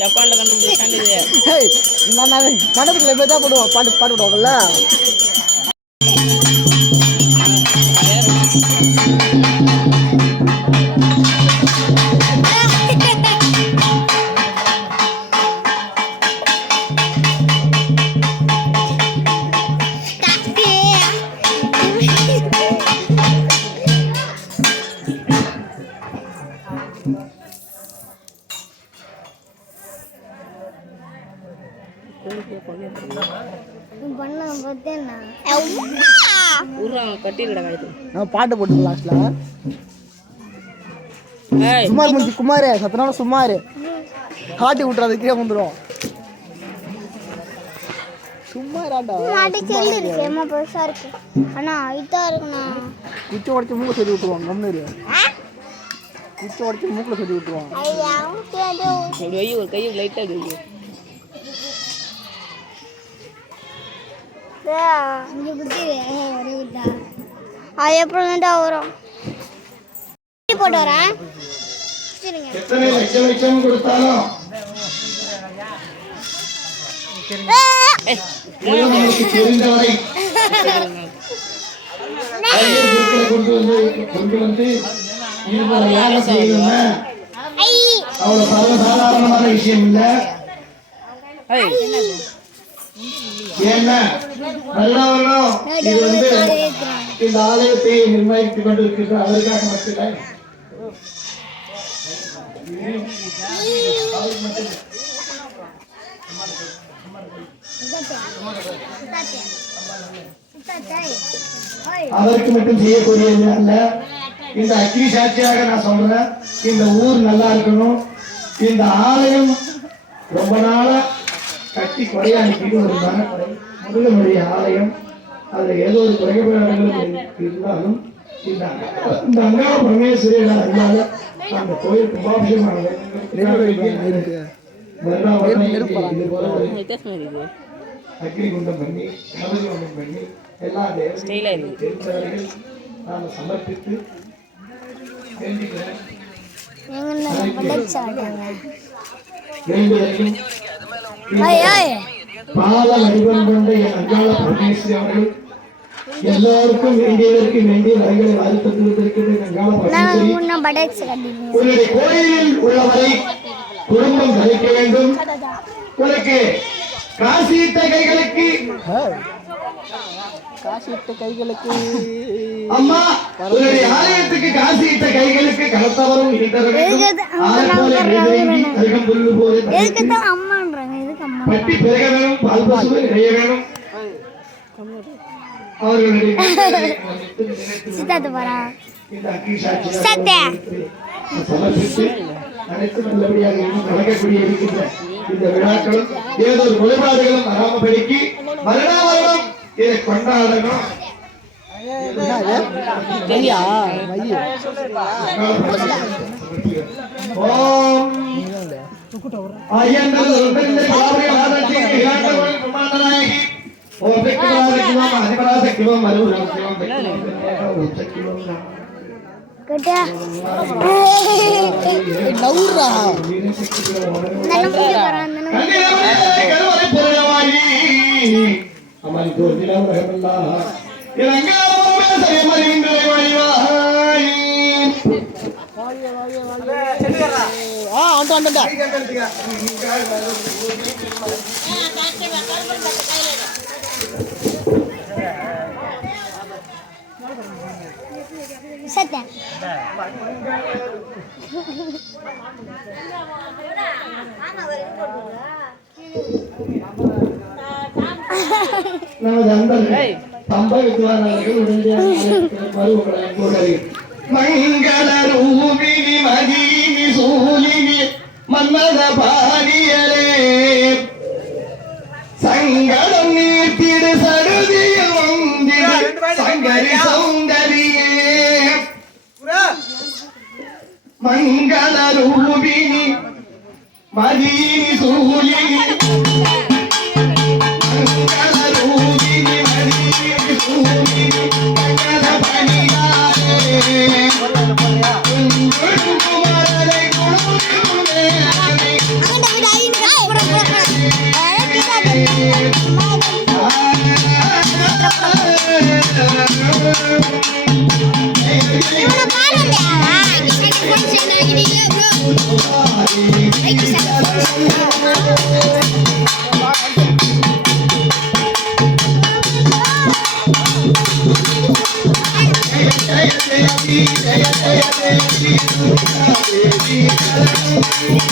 ஜப்பான்ல கண்டுபிடிச்சாங்க. மண்டபத்துல போய் தான் போடுவோம், பாட்டு பாட்டு விடுவாங்கல்ல. பாட்டு போட்டு லாஸ்ட்ல சுமார் முடிஞ்சு குமாரு சத்தனால சுமாரு காட்டி விட்டுறாது கீழே வந்துடும். சும்மாடா குச்சி உடச்சி மூக்க சொல்லி விட்டுருவாங்க. கம்னு குச்சி உடச்சி மூக்கில் சொல்லி விட்டுருவாங்க. ஒரு கை லைட்டா எப்படா வரும் போட்டு வரேன். எத்தனை லட்சம் கொடுத்தாலும் தெரிந்தவரை கொண்டு வந்து யாரும் செய்யணும். அவ்வளவு சர்வசாதாரணமான விஷயம் இல்ல. ஏன்னா நல்லவர்களும் இது வந்து இந்த ஆலயத்தை நிர்வகித்துக் கொண்டிருக்கின்ற அவருக்காக மட்டுமே அவருக்கு மட்டும் செய்யக்கூடிய அல்ல. இந்த அக்னி சாட்சியாக நான் சொல்றேன், இந்த ஊர் நல்லா இருக்கணும். இந்த ஆலயம் ரொம்ப நாளா கட்டி கொடையாண்டிட்டு ஒரு முருகனுடைய ஆலயம், அதுல ஏதோ ஒரு குறைபாடுகள் இருந்தாலும் இந்த அங்காள பரமேஸ்வரியோட அருளால அந்த கோயில் கும்பாபிஷேகம் அக்னி குண்டம் பண்ணி நவகுண்டம் பண்ணி எல்லா தேவதைகளும் நாம சமர்ப்பித்து வேண்டிக்கிறேன். பால வடிவம் கொண்ட அங்காள பரமேஸ்வரி அவர்கள் எல்லாருக்கும் வேண்டியதற்கு வேண்டிய வரைகளை வாழ்த்து கொடுத்திருக்கின்ற அங்காள பரமேஸ்வரி, உன்னுடைய கோயிலில் உள்ளவரை குடும்பம் கழிக்க வேண்டும். உனக்கு காசியிட்ட கைகளுக்கு அம்மா, உன்னுடைய ஆலயத்துக்கு காசியிட்ட கைகளுக்கு கலத்தவரும் பட்டி பெருக வேணும், பால் பசு நிறைய வேணும். அவர்களுடைய சமர்ப்பித்து அனைத்து நல்லபடியாக நடக்கக்கூடிய இருக்கின்ற இந்த விழாக்களும் ஏதோ ஒரு குறைபாடுகளும் வராமபடிக்கு மரணாவரணம் இதை கொண்டாடணும். ஓம் ஐயன் கட்டா நவுறா நல்ல பூஜை போறான் கருவறை பொருளவாயி அமரி தோர்திலம் ரஹமல்லா இலங்காவும் சரிமறிந்து வழிவாயி வந்துடா சத்தம் நமது அன்பர்கள் சம்பவித்துவார்கள் உடனடியாக மறுபடியும் கூறி மங்கள ரூபினி மகினி சூலினி மன்மத பாடியரே சங்கடம் நீட்டிடு சடுதியில் வந்திடு சங்கரி சௌந்தரியே மங்கள Rubini மகினி Shoolini Jaya Jaya Jaya Jaya